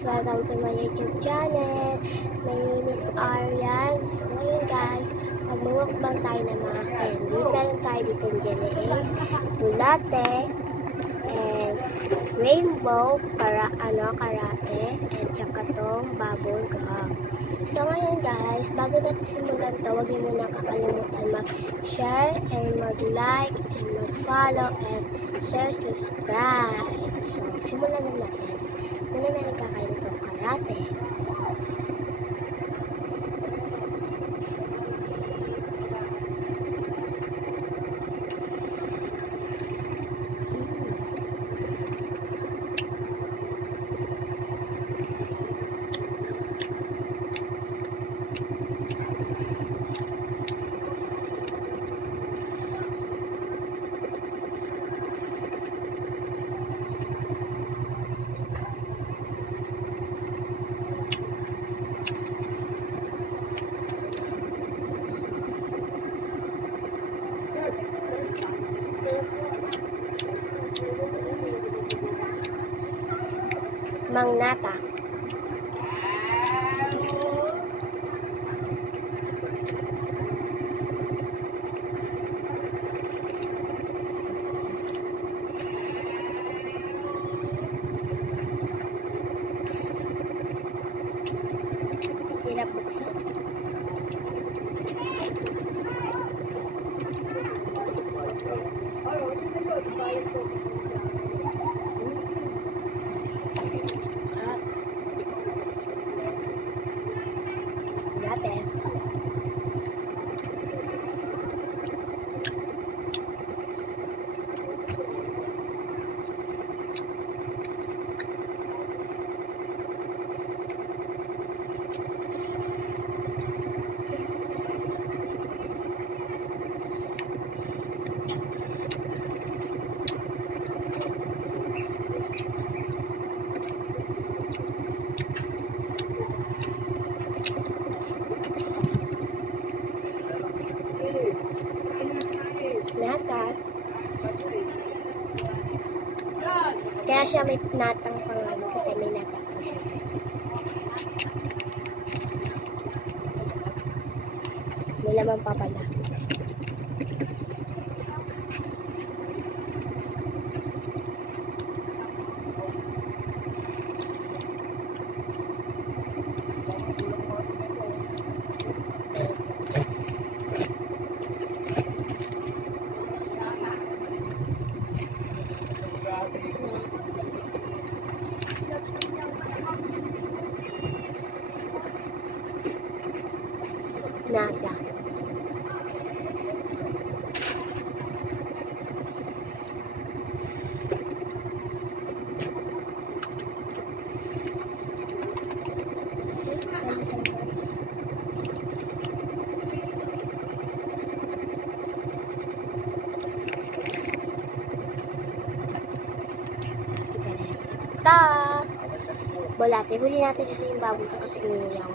Welcome to my YouTube channel. My name is Aryan. So ngayon guys, magmumukbang tayo ng mga candy. Meron tayo dito jelly ace, bulate, and rainbow, karate, and tsaka tong bubble gum. So ngayon guys, bago natin simulan to, huwag niyo muna kakalimutan mag-share and mag-like and mag-follow and share, subscribe. So simulan na natin. Muna na nagkakain itong karate. Mang Nata. Hirap buksan. Nata. Kaya siya may natang pangalan kasi may nata po siya guys. May laman pa pala. Nata. Bulate. Huli natin kasi yung baboy kasi inuulang.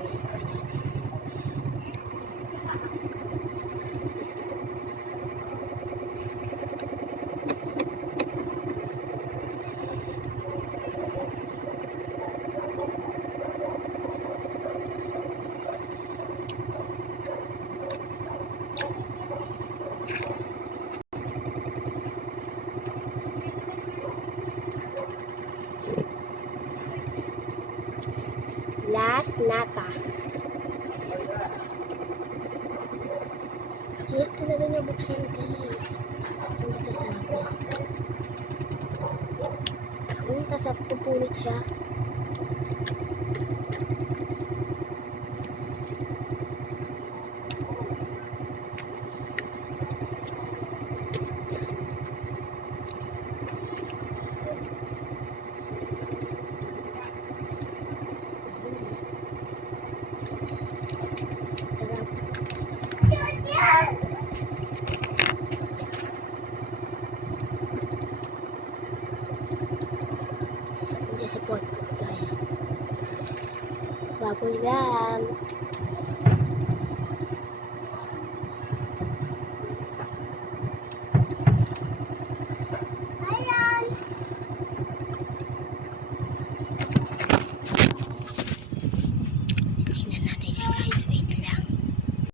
Last nata. Hirap talaga nabuksan guys. Hindi kasabi. Kasap pupunit siya. Support ko guys. Bubble gum.